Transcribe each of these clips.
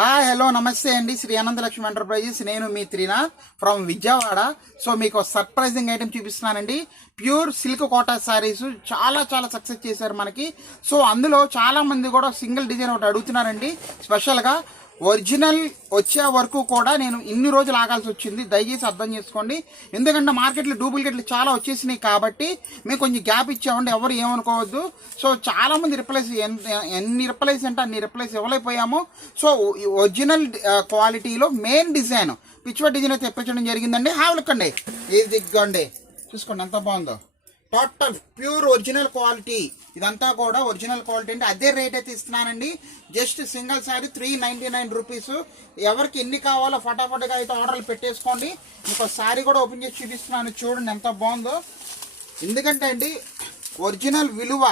Hi hello నమస్తే అండి. Shri Ananthalakshmi enterprises. నేను మీ త్రినాథ్ ఫ్రమ్ విజయవాడ. సో మీకు సర్ప్రైజింగ్ ఐటమ్ చూపిస్తున్నానండి. ప్యూర్ సిల్క్ కోటా శారీస్ చాలా సక్సెస్ చేశారు మనకి. సో అందులో చాలా మంది కూడా సింగిల్ డిజైన్ ఒకటి అడుగుతున్నారండి. స్పెషల్గా ఒరిజినల్ వచ్చే వరకు కూడా నేను ఇన్ని రోజులు ఆగాల్సి వచ్చింది. దయచేసి అర్థం చేసుకోండి. ఎందుకంటే మార్కెట్లో డూప్లికేట్లు చాలా వచ్చేసినాయి కాబట్టి మేము కొంచెం గ్యాప్ ఇచ్చామండి. ఎవరు ఏమనుకోవద్దు. సో చాలామంది రిప్లైస్ ఎన్ని రిప్లైస్ అంటే అన్ని రిప్లైస్ ఇవ్వలేకపోయాము. సో ఒరిజినల్ క్వాలిటీలో మెయిన్ డిజైన్ పిచ్వర్ డిజైన్ అయితే తెప్పించడం జరిగిందండి. లుక్కండి, ఇది దిగ్గండి, చూసుకోండి ఎంత బాగుందో. Total pure original quality. ఇదంతా కూడా ఒరిజినల్ క్వాలిటీ అండి. అదే రేట్ అయితే ఇస్తున్నానండి. Just single sari 399 rupees. ఎవరికి ఎన్ని కావాలో ఫటాఫట్గా అయితే ఆర్డర్లు పెట్టేసుకోండి. ఇంకో శారీ కూడా ఓపెన్ చేసి చూపిస్తున్నాను, చూడండి ఎంత బాగుందో. ఎందుకంటే అండి ఒరిజినల్ విలువ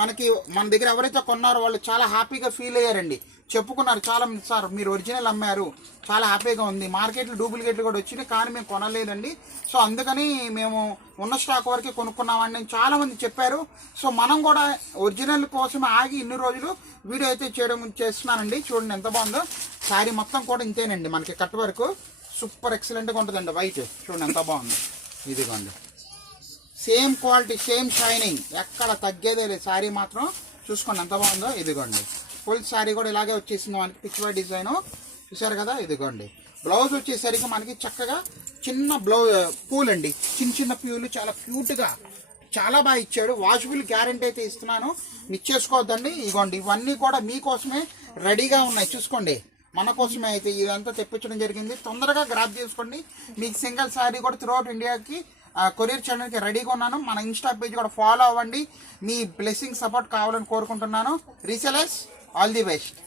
మనకి మన దగ్గర ఎవరైతే కొన్నారో వాళ్ళు చాలా హ్యాపీగా ఫీల్ అయ్యారండి. చెప్పుకున్నారు చాలా మంది, సార్ మీరు ఒరిజినల్ అమ్మారు, చాలా హ్యాపీగా ఉంది. మార్కెట్లో డూప్లికేట్లు కూడా వచ్చినాయి కానీ మేము కొనలేదండి. సో అందుకని మేము ఉన్న స్టాక్ వరకే కొనుక్కున్నామని చాలామంది చెప్పారు. సో మనం కూడా ఒరిజినల్ కోసం ఆగి ఇన్ని రోజులు వీడియో అయితే చేస్తున్నానండి. చూడండి ఎంత బాగుందో. శారీ మొత్తం కూడా ఇంతేనండి, మనకి కట్ వరకు సూపర్ ఎక్సలెంట్గా ఉంటుందండి. వైట్ చూడండి ఎంత బాగుంది. ఇదిగోండి సేమ్ క్వాలిటీ, సేమ్ షైనింగ్, ఎక్కడ తగ్గేదే లేదు. శారీ మాత్రం చూసుకోండి ఎంత బాగుందో. ఇదిగోండి ఫుల్ శారీ కూడా ఇలాగే వచ్చేసింది మనకి పిచ్వర్ డిజైన్, చూసారు కదా. ఇదిగోండి బ్లౌజ్ వచ్చేసరికి మనకి చక్కగా చిన్న పూలు అండి, చిన్న పూలు చాలా క్యూట్గా చాలా బాగా ఇచ్చాడు. వాషబుల్ గ్యారెంటీ అయితే ఇస్తున్నాను, మిస్ ఇదిగోండి ఇవన్నీ కూడా మీకోసమే రెడీగా ఉన్నాయి. చూసుకోండి మన కోసమే అయితే ఇదంతా తెప్పించడం జరిగింది. తొందరగా గ్రాప్ చేసుకోండి. మీకు సింగిల్ శారీ కూడా త్రూఅవుట్ ఇండియాకి కొరియర్ చేయడానికి రెడీగా ఉన్నాను. మన ఇన్స్టా పేజ్ కూడా ఫాలో అవ్వండి. మీ బ్లెస్సింగ్ సపోర్ట్ కావాలని కోరుకుంటున్నాను. Resellers all the best.